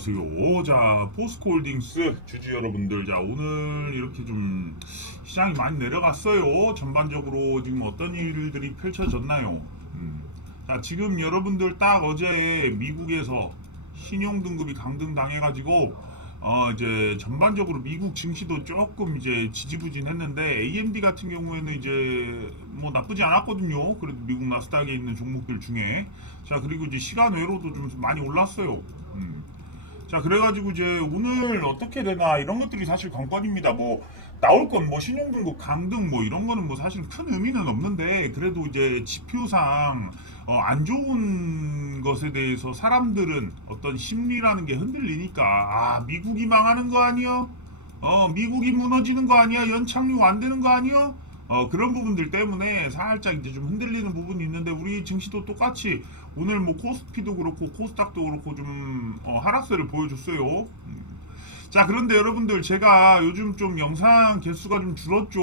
안녕하세요. 자, 포스코홀딩스 주주 여러분들, 자 오늘 이렇게 좀 시장이 많이 내려갔어요. 전반적으로 지금 어떤 일들이 펼쳐졌나요? 음. 자, 지금 여러분들 딱 어제 미국에서 신용 등급이 강등 당해가지고 어 이제 전반적으로 미국 증시도 조금 이제 지지부진했는데 AMD 같은 경우에는 이제 뭐 나쁘지 않았거든요. 그래도 미국 나스닥에 있는 종목들 중에 자 그리고 이제 시간 외로도 좀 많이 올랐어요. 음. 자 그래가지고 이제 오늘 어떻게 되나 이런 것들이 사실 관건입니다. 뭐 나올 건 뭐 신용등급 강등 뭐 이런 거는 뭐 사실 큰 의미는 없는데 그래도 이제 지표상 어, 안 좋은 것에 대해서 사람들은 어떤 심리라는 게 흔들리니까 아 미국이 망하는 거 아니야? 어 미국이 무너지는 거 아니야? 연착륙 안 되는 거 아니야? 어 그런 부분들 때문에 살짝 이제 좀 흔들리는 부분이 증시도 똑같이 오늘 뭐 코스피도 그렇고 코스닥도 그렇고 좀 어, 하락세를 보여줬어요. 음. 자 그런데 여러분들 제가 요즘 좀 영상 개수가 좀 줄었죠.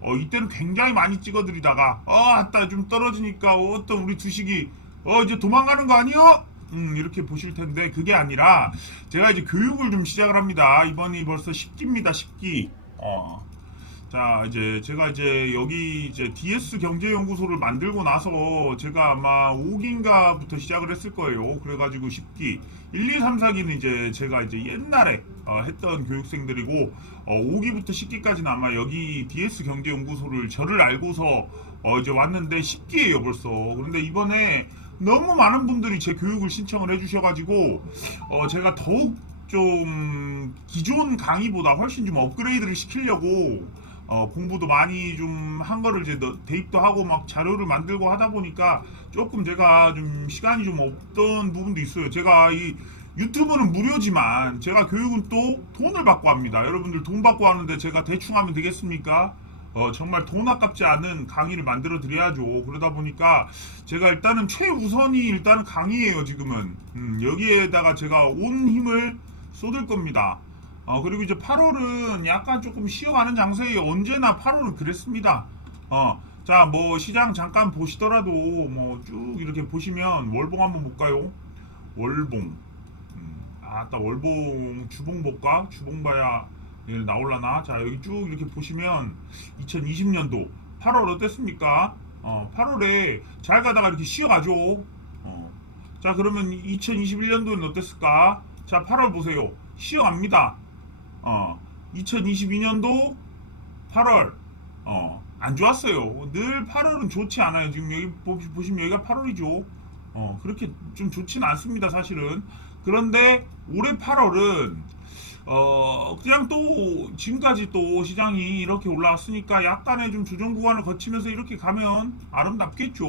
어 이때는 굉장히 많이 찍어드리다가 어 아따 좀 떨어지니까 어떤 우리 주식이 어 이제 도망가는 거 아니요? 음 이렇게 보실 텐데 그게 아니라 제가 이제 교육을 좀 시작을 합니다. 이번이 벌써 10기입니다. 10기. 어. 자 이제 제가 이제 여기 이제 DS 경제연구소를 만들고 나서 제가 아마 5기인가부터 시작을 했을 거예요. 그래가지고 10기, 1, 2, 3, 4기는 이제 제가 이제 옛날에 어, 했던 교육생들이고 어, 5기부터 10기까지는 아마 여기 DS 경제연구소를 저를 알고서 어, 이제 왔는데 10기예요 벌써. 그런데 이번에 너무 많은 분들이 제 교육을 신청을 해주셔가지고 어, 제가 더욱 좀 기존 강의보다 훨씬 좀 업그레이드를 시키려고 어, 공부도 많이 좀 한 거를 이제 너- 대입도 하고 막 자료를 만들고 하다 보니까 조금 제가 좀 시간이 좀 없던 부분도 있어요. 제가 이 유튜브는 무료지만 제가 교육은 또 돈을 받고 합니다. 여러분들 돈 받고 하는데 제가 대충 하면 되겠습니까? 어, 정말 돈 아깝지 않은 강의를 만들어 드려야죠. 그러다 보니까 제가 일단은 최우선이 일단은 강의예요, 지금은. 음, 여기에다가 제가 온 힘을 쏟을 겁니다. 어, 그리고 이제 8월은 약간 조금 쉬어가는 장세예요. 언제나 8월은 그랬습니다. 어, 자, 뭐 시장 잠깐 보시더라도 뭐 쭉 이렇게 보시면 월봉 한번 볼까요? 월봉. 음, 아따 월봉 주봉 볼까? 주봉 봐야 예, 나올라나? 자, 여기 쭉 이렇게 보시면 2020년도 8월 어땠습니까? 어, 8월에 잘 가다가 이렇게 쉬어가죠. 어. 자, 그러면 2021년도는 어땠을까? 자, 8월 보세요. 쉬어갑니다. 어, 2022년도 8월 어, 안 좋았어요. 늘 8월은 좋지 않아요. 지금 여기 보- 보시면 여기가 8월이죠. 어, 그렇게 좀 좋지는 않습니다, 사실은. 그런데 올해 8월은 어, 그냥 또 지금까지 또 시장이 이렇게 올라왔으니까 약간의 좀 조정 구간을 거치면서 이렇게 가면 아름답겠죠.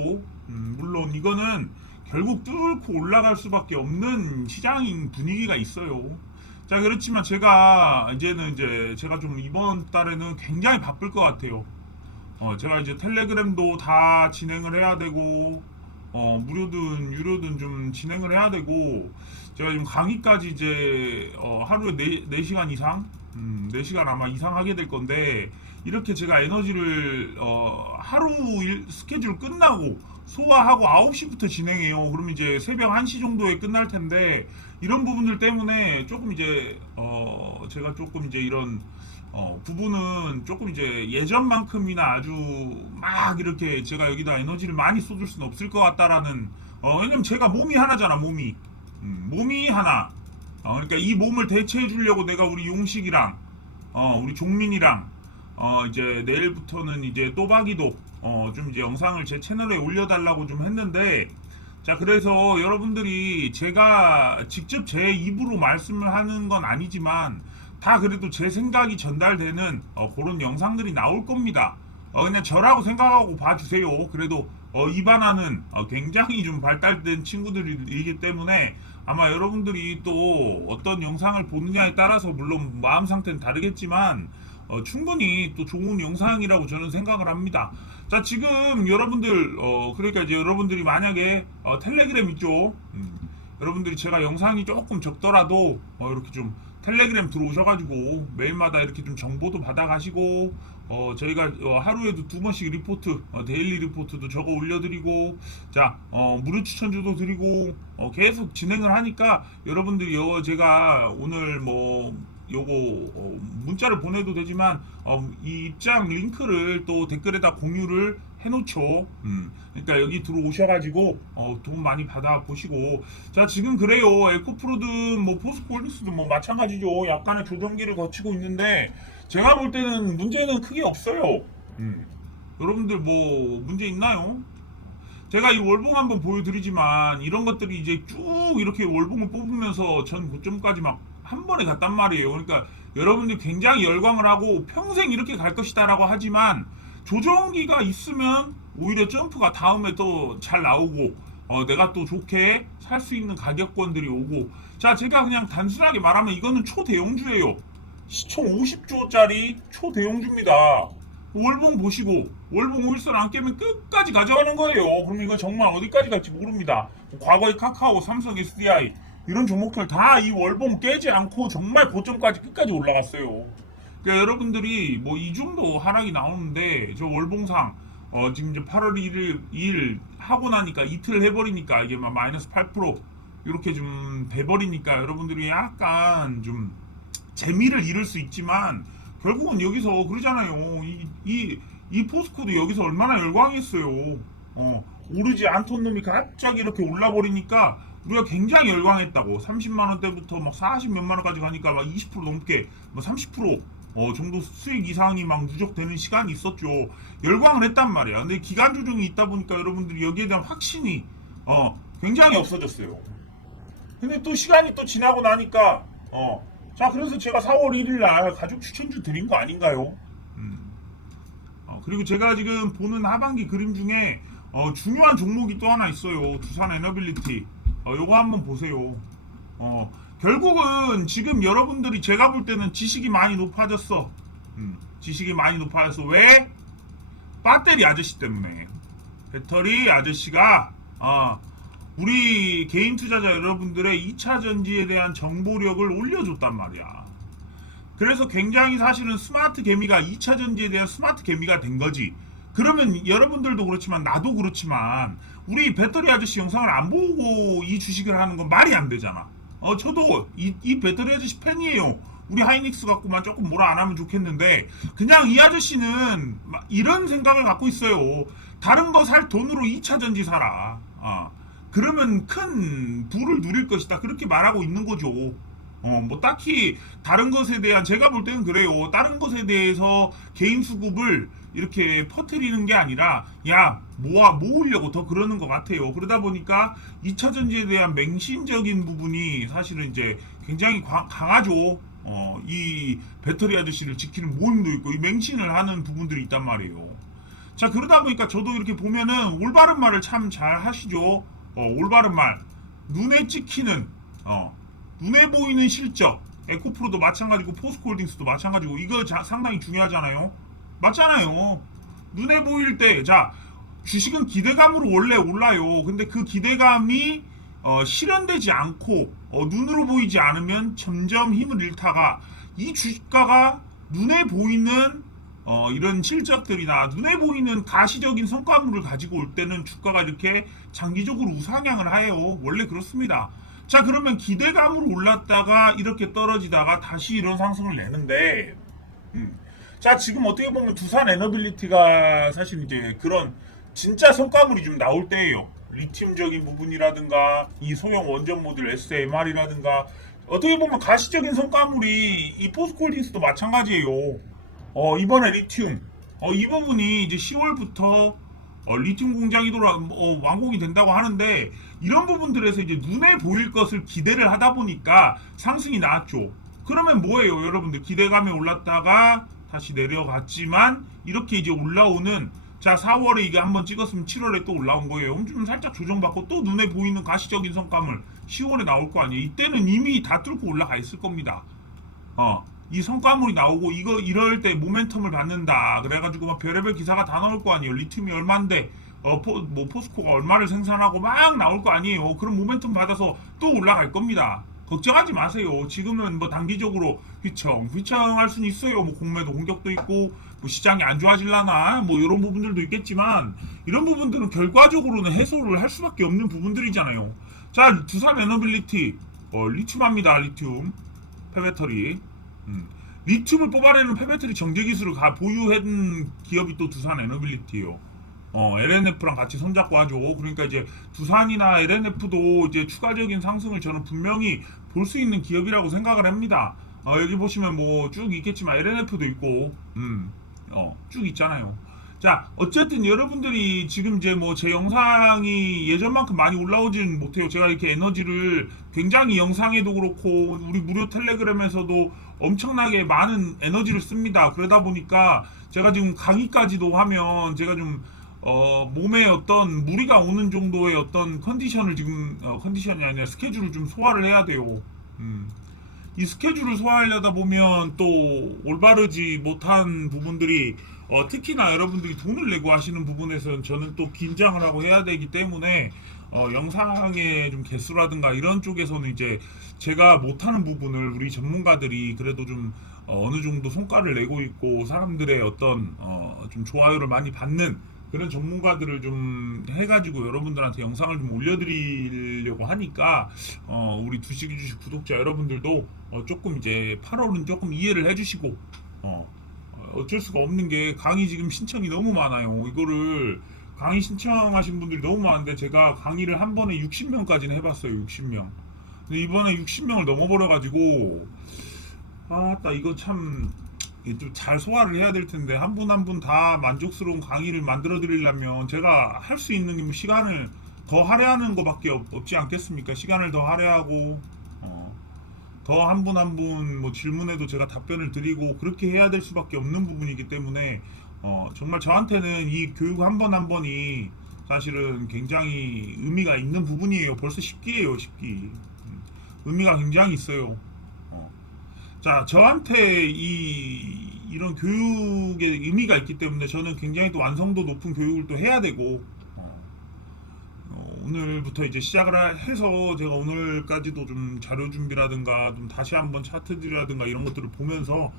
음, 물론 이거는 결국 뚫고 올라갈 수밖에 없는 시장인 분위기가 있어요. 자 그렇지만 제가 이제는 이제 제가 좀 이번 달에는 굉장히 바쁠 것 같아요. 어 제가 이제 텔레그램도 다 진행을 해야 되고 어 무료든 유료든 좀 진행을 해야 되고 제가 지금 강의까지 이제 어 하루에 4, 4시간 이상 음, 4시간 아마 이상 하게 될 건데 이렇게 제가 에너지를 어 하루 일 스케줄 끝나고 소화하고 9시부터 진행해요. 그럼 이제 새벽 1시 정도에 끝날 텐데 이런 부분들 때문에 조금 이제 어 제가 조금 이제 이런 어 부분은 조금 이제 예전만큼이나 아주 막 이렇게 제가 여기다 에너지를 많이 쏟을 수는 없을 것 같다라는 어 왜냐면 제가 몸이 하나잖아 몸이 음, 몸이 하나 어 그러니까 이 몸을 대체해 주려고 내가 우리 용식이랑 어 우리 종민이랑 어 이제 내일부터는 이제 또박이도 어 좀 이제 영상을 제 채널에 올려달라고 좀 했는데 자 그래서 여러분들이 제가 직접 제 입으로 말씀을 하는 건 아니지만 다 그래도 제 생각이 전달되는 어, 그런 영상들이 나올 겁니다. 어, 그냥 저라고 생각하고 봐주세요. 그래도 어, 입안하는 어, 굉장히 좀 발달된 친구들이기 때문에 아마 여러분들이 또 어떤 영상을 보느냐에 따라서 물론 마음 상태는 다르겠지만 어, 충분히 또 좋은 영상이라고 저는 생각을 합니다. 자 지금 여러분들 어, 그러니까 이제 여러분들이 만약에 어, 텔레그램 있죠. 음, 여러분들이 제가 영상이 조금 적더라도 어, 이렇게 좀 텔레그램 들어오셔가지고 매일마다 이렇게 좀 정보도 받아가시고 어 저희가 어, 하루에도 두 번씩 리포트 어, 데일리 리포트도 적어 올려드리고 자 어, 무료 추천주도 드리고 어, 계속 진행을 하니까 여러분들이 요 제가 오늘 뭐 요거 어, 문자를 보내도 되지만 어, 이 입장 링크를 또 댓글에다 공유를 해놓죠. 음, 그러니까 여기 들어오셔가지고 어, 도움 많이 받아 보시고 자 지금 그래요. 에코프로든 뭐 포스콜리스도 뭐 마찬가지죠. 약간의 조정기를 거치고 있는데 제가 볼 때는 문제는 크게 없어요. 음. 여러분들 뭐 문제 있나요? 제가 이 월봉 한번 보여드리지만 이런 것들이 이제 쭉 이렇게 월봉을 뽑으면서 전 고점까지 막 한 번에 갔단 말이에요. 그러니까 여러분들이 굉장히 열광을 하고 평생 이렇게 갈 것이다라고 하지만 조정기가 있으면 오히려 점프가 다음에 또 잘 나오고 어, 내가 또 좋게 살 수 있는 가격권들이 오고 자 제가 그냥 단순하게 말하면 이거는 초대형주예요. 시총 50조짜리 초대형주입니다. 월봉 보시고 월봉 일선 안 깨면 끝까지 가져가는 거예요. 그럼 이거 정말 어디까지 갈지 모릅니다. 과거의 카카오, 삼성, SDI 이런 종목들 다 이 월봉 깨지 않고 정말 고점까지 끝까지 올라갔어요. 그러니까 여러분들이 뭐이 정도 하락이 나오는데 저 월봉상 어 지금 이제 8월 1일 2일 하고 나니까 이틀 해버리니까 이게 막 마이너스 8% 이렇게 좀 돼버리니까 여러분들이 약간 좀 재미를 잃을 수 있지만 결국은 여기서 그러잖아요. 이, 이, 이 포스코도 여기서 얼마나 열광했어요. 어, 오르지 않던 놈이 갑자기 이렇게 올라버리니까 우리가 굉장히 열광했다고. 30만 원대부터 막 40 몇만 원까지 가니까 막 20% 넘게, 뭐 30% 어, 정도 수익 이상이 막 누적되는 시간이 있었죠. 열광을 했단 말이야. 근데 기간 조정이 있다 보니까 여러분들이 여기에 대한 확신이 어, 굉장히 없어졌어요. 근데 또 시간이 또 지나고 나니까 어. 자 그래서 제가 4월 1일 날 가족 추천주 드린 거 아닌가요? 음. 어, 그리고 제가 지금 보는 하반기 그림 중에 어, 중요한 종목이 또 하나 있어요. 두산 에너빌리티. 어, 요거 한번 보세요. 어, 결국은 지금 여러분들이 제가 볼 때는 지식이 많이 높아졌어. 음, 지식이 많이 높아졌어. 왜? 배터리 아저씨 때문에. 배터리 아저씨가 어, 우리 개인 투자자 여러분들의 2차 전지에 대한 정보력을 올려줬단 말이야. 그래서 굉장히 사실은 스마트 개미가 2차 전지에 대한 스마트 개미가 된 거지. 그러면 여러분들도 그렇지만 나도 그렇지만 우리 배터리 아저씨 영상을 안 보고 이 주식을 하는 건 말이 안 되잖아. 어 저도 이, 이 배터리 아저씨 팬이에요. 우리 하이닉스 갖고만 조금 뭐라 안 하면 좋겠는데 그냥 이 아저씨는 막 이런 생각을 갖고 있어요. 다른 거 살 돈으로 2차 전지 사라. 어. 그러면 큰 부를 누릴 것이다. 그렇게 말하고 있는 거죠. 어, 뭐 딱히 다른 것에 대한 제가 볼 때는 그래요. 다른 것에 대해서 개인 수급을 이렇게 퍼뜨리는 게 아니라 야 모아 모으려고 더 그러는 것 같아요. 그러다 보니까 2차 전지에 대한 맹신적인 부분이 사실은 이제 굉장히 과- 강하죠. 어, 이 배터리 아저씨를 지키는 모임도 있고 이 맹신을 하는 부분들이 있단 말이에요. 자 그러다 보니까 저도 이렇게 보면은 올바른 말을 참 잘 하시죠. 어, 올바른 말, 눈에 찍히는 어, 눈에 보이는 실적. 에코프로도 마찬가지고 포스코홀딩스도 마찬가지고 이거 자- 상당히 중요하잖아요. 맞잖아요. 눈에 보일 때, 자 주식은 기대감으로 원래 올라요. 근데 그 기대감이 어, 실현되지 않고 어, 눈으로 보이지 않으면 점점 힘을 잃다가 이 주가가 눈에 보이는 어, 이런 실적들이나 눈에 보이는 가시적인 성과물을 가지고 올 때는 주가가 이렇게 장기적으로 우상향을 해요. 원래 그렇습니다. 자, 그러면 기대감으로 올랐다가 이렇게 떨어지다가 다시 이런 상승을 내는데, 음. 자, 지금 어떻게 보면 두산 에너빌리티가 사실 이제 그런 진짜 성과물이 좀 나올 때예요. 리튬적인 부분이라든가 이 소형 원전 모듈 SMR이라든가 어떻게 보면 가시적인 성과물이 이 포스코홀딩스도 마찬가지예요. 어, 이번에 리튬. 어, 이 부분이 이제 10월부터 어, 리튬 공장이 돌아 어, 완공이 된다고 하는데 이런 부분들에서 이제 눈에 보일 것을 기대를 하다 보니까 상승이 나왔죠. 그러면 뭐예요, 여러분들? 기대감에 올랐다가 다시 내려갔지만 이렇게 이제 올라오는 자 4월에 이게 한번 찍었으면 7월에 또 올라온 거예요. 좀 살짝 조정받고 또 눈에 보이는 가시적인 성과물 10월에 나올 거 아니에요. 이때는 이미 다 뚫고 올라가 있을 겁니다. 어, 이 성과물이 나오고 이거 이럴 때 모멘텀을 받는다. 그래가지고 막 별의별 기사가 다 나올 거 아니에요. 리튬이 얼마인데 어, 포, 뭐 포스코가 얼마를 생산하고 막 나올 거 아니에요. 그럼 모멘텀 받아서 또 올라갈 겁니다. 걱정하지 마세요. 지금은 뭐 단기적으로 휘청, 휘청할 수는 있어요. 뭐 공매도 공격도 있고 뭐 시장이 안 좋아질라나 뭐 이런 부분들도 있겠지만 이런 부분들은 결과적으로는 해소를 할 수밖에 없는 부분들이잖아요. 자, 두산 에너빌리티 어, 리튬합니다. 리튬 폐배터리. 음. 리튬을 뽑아내는 폐배터리 정제 기술을 가 보유한 기업이 또 두산 에너빌리티예요. 어, LNF랑 같이 손잡고 하죠. 그러니까 이제 두산이나 LNF도 이제 추가적인 상승을 저는 분명히 볼 수 있는 기업이라고 생각을 합니다. 어, 여기 보시면 뭐 쭉 있겠지만 LNF도 있고, 음, 어, 쭉 있잖아요. 자, 어쨌든 여러분들이 지금 이제 뭐 제 영상이 예전만큼 많이 올라오지는 못해요. 제가 이렇게 에너지를 굉장히 영상에도 그렇고 우리 무료 텔레그램에서도 엄청나게 많은 에너지를 씁니다. 그러다 보니까 제가 지금 강의까지도 하면 제가 좀 어, 몸에 어떤 무리가 오는 정도의 어떤 컨디션을 지금 어, 컨디션이 아니라 스케줄을 좀 소화를 해야 돼요. 음. 이 스케줄을 소화하려다 보면 또 올바르지 못한 부분들이 어, 특히나 여러분들이 돈을 내고 하시는 부분에서는 저는 또 긴장을 하고 해야 되기 때문에 어, 영상의 좀 개수라든가 이런 쪽에서는 이제 제가 못하는 부분을 우리 전문가들이 그래도 좀 어, 느 정도 성과를 내고 있고 사람들의 어떤 어, 좀 좋아요를 많이 받는 그런 전문가들을 좀 해가지고 여러분들한테 영상을 좀 올려드리려고 하니까 어, 우리 두식이 주식 구독자 여러분들도 어, 조금 이제 8월은 조금 이해를 해주시고 어, 어, 어쩔 수가 없는 게 강의 지금 신청이 너무 많아요. 이거를 강의 신청하신 분들이 너무 많은데 제가 강의를 한 번에 60명까지는 해봤어요. 60명. 근데 이번에 60명을 넘어버려가지고 아따 이거 참 좀 잘 소화를 해야 될 텐데 한 분 한 분 다 만족스러운 강의를 만들어 드리려면 제가 할 수 있는 뭐 시간을 더 할애하는 것밖에 없, 없지 않겠습니까? 시간을 더 할애하고 어, 더 한 분 한 분 뭐 질문에도 제가 답변을 드리고 그렇게 해야 될 수밖에 없는 부분이기 때문에 어, 정말 저한테는 이 교육 한 번한 번이 사실은 굉장히 의미가 있는 부분이에요. 벌써 10기예요, 10기. 음, 의미가 굉장히 있어요. 어. 자, 저한테 이 이런 교육의 의미가 있기 때문에 저는 굉장히 또 완성도 높은 교육을 또 해야 되고 어, 어, 오늘부터 이제 시작을 하- 해서 제가 오늘까지도 좀 자료 준비라든가 좀 다시 한번 차트들이라든가 이런 것들을 보면서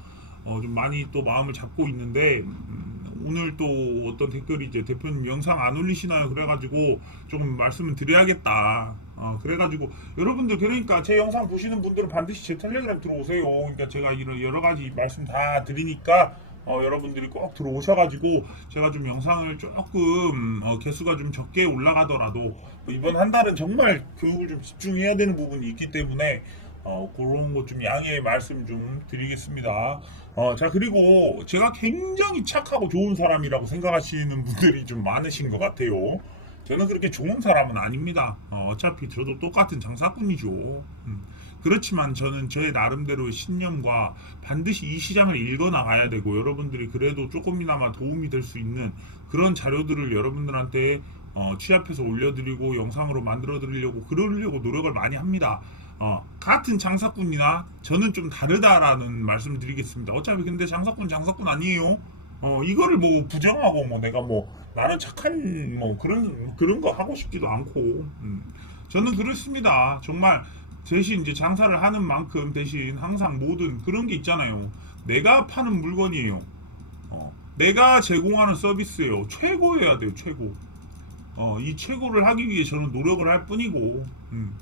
어, 좀 많이 또 마음을 잡고 있는데 음, 오늘 또 어떤 댓글이 이제 대표님 영상 안 올리시나요? 그래가지고 조금 말씀을 드려야겠다. 어, 그래가지고 여러분들 그러니까 제 영상 보시는 분들은 반드시 제 텔레그램 들어오세요. 그러니까 제가 이런 여러 가지 말씀 다 드리니까 어, 여러분들이 꼭 들어오셔가지고 제가 좀 영상을 조금 어, 개수가 좀 적게 올라가더라도 이번 한 달은 정말 교육을 좀 집중해야 되는 부분이 있기 때문에 어, 그런 것 좀 양해의 말씀 좀 드리겠습니다. 어, 자, 그리고 제가 굉장히 착하고 좋은 사람이라고 생각하시는 분들이 좀 많으신 것 같아요. 저는 그렇게 좋은 사람은 아닙니다. 어, 차피 저도 똑같은 장사꾼이죠. 음. 그렇지만 저는 저의 나름대로의 신념과 반드시 이 시장을 읽어 나가야 되고 여러분들이 그래도 조금이나마 도움이 될 수 있는 그런 자료들을 여러분들한테 어, 취합해서 올려드리고 영상으로 만들어 드리려고 그러려고 노력을 많이 합니다. 어, 같은 장사꾼이나 저는 좀 다르다라는 말씀을 드리겠습니다. 어차피 근데 장사꾼 장사꾼 아니에요. 어, 이거를 뭐 부정하고 뭐 내가 뭐 나는 착한 뭐 그런 그런 거 하고 싶지도 않고 음. 저는 그렇습니다. 정말 대신 이제 장사를 하는 만큼 대신 항상 모든 그런 게 있잖아요. 내가 파는 물건이에요. 어, 내가 제공하는 서비스예요. 최고여야 돼요. 최고. 어, 이 최고를 하기 위해 저는 노력을 할 뿐이고 음.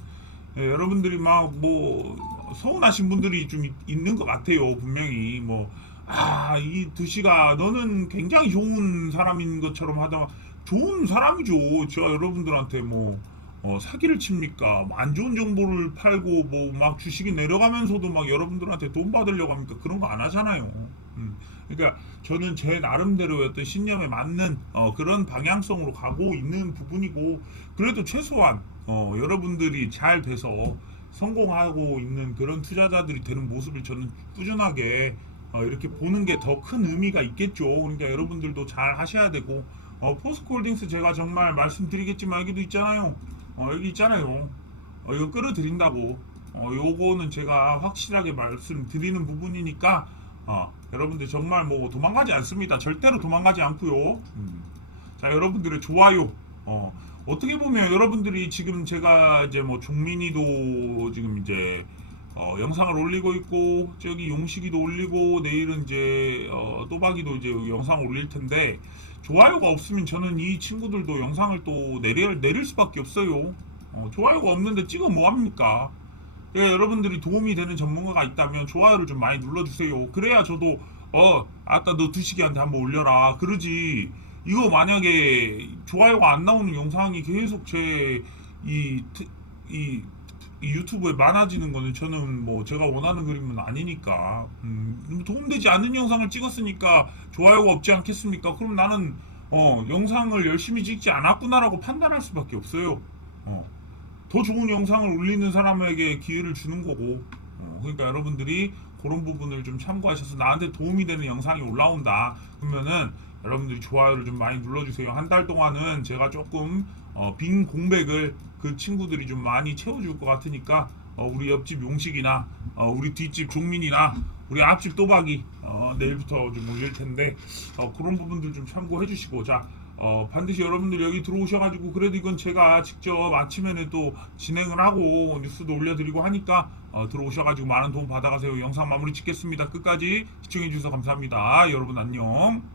예, 여러분들이 막 뭐 서운하신 분들이 좀 있- 있는 것 같아요. 분명히 뭐 아, 이 두시가 너는 굉장히 좋은 사람인 것처럼 하다가 좋은 사람이죠. 제가 여러분들한테 뭐 어, 사기를 칩니까? 뭐안 좋은 정보를 팔고 뭐 막 주식이 내려가면서도 막 여러분들한테 돈 받으려고 합니까? 그런 거 안 하잖아요. 음. 그러니까 저는 제 나름대로의 어떤 신념에 맞는 어, 그런 방향성으로 가고 있는 부분이고 그래도 최소한 어, 여러분들이 잘 돼서 성공하고 있는 그런 투자자들이 되는 모습을 저는 꾸준하게 어, 이렇게 보는 게 더 큰 의미가 있겠죠. 그러니까 여러분들도 잘 하셔야 되고 어, 포스코홀딩스 제가 정말 말씀드리겠지만 여기도 있잖아요. 어, 여기 있잖아요. 어, 이거 끌어드린다고. 어, 요거는 제가 확실하게 말씀드리는 부분이니까 어, 여러분들 정말 뭐 도망가지 않습니다. 절대로 도망가지 않고요. 음. 자, 여러분들의 좋아요, 어, 어떻게 보면 여러분들이 지금 제가 이제 뭐 종민이도 지금 이제 어, 영상을 올리고 있고 저기 용식이도 올리고 내일은 이제 어, 또박이도 이제 영상 올릴 텐데 좋아요가 없으면 저는 이 친구들도 영상을 또 내릴 내릴 수밖에 없어요. 어, 좋아요가 없는데 찍어 뭐 합니까? 예, 여러분들이 도움이 되는 전문가가 있다면 좋아요를 좀 많이 눌러주세요. 그래야 저도 어 아까 너 두식이한테 한번 올려라 그러지. 이거 만약에 좋아요가 안 나오는 영상이 계속 제이 이, 이 유튜브에 많아지는 거는 저는 뭐 제가 원하는 그림은 아니니까 음, 도움되지 않는 영상을 찍었으니까 좋아요가 없지 않겠습니까? 그럼 나는 어 영상을 열심히 찍지 않았구나라고 판단할 수밖에 없어요. 어. 더 좋은 영상을 올리는 사람에게 기회를 주는 거고 어, 그러니까 여러분들이 그런 부분을 좀 참고하셔서 나한테 도움이 되는 영상이 올라온다 그러면은 여러분들이 좋아요를 좀 많이 눌러주세요 한 달 동안은 제가 조금 어, 빈 공백을 그 친구들이 좀 많이 채워줄 것 같으니까 어, 우리 옆집 용식이나 어, 우리 뒷집 종민이나 우리 앞집 또박이 어, 내일부터 좀 올릴 텐데 어, 그런 부분들 좀 참고해 주시고 자 어, 반드시 여러분들 여기 들어오셔가지고 그래도 이건 제가 직접 아침에는 또 진행을 하고 뉴스도 올려드리고 하니까 어, 들어오셔가지고 많은 도움 받아가세요. 영상 마무리 짓겠습니다. 끝까지 시청해주셔서 감사합니다. 여러분 안녕.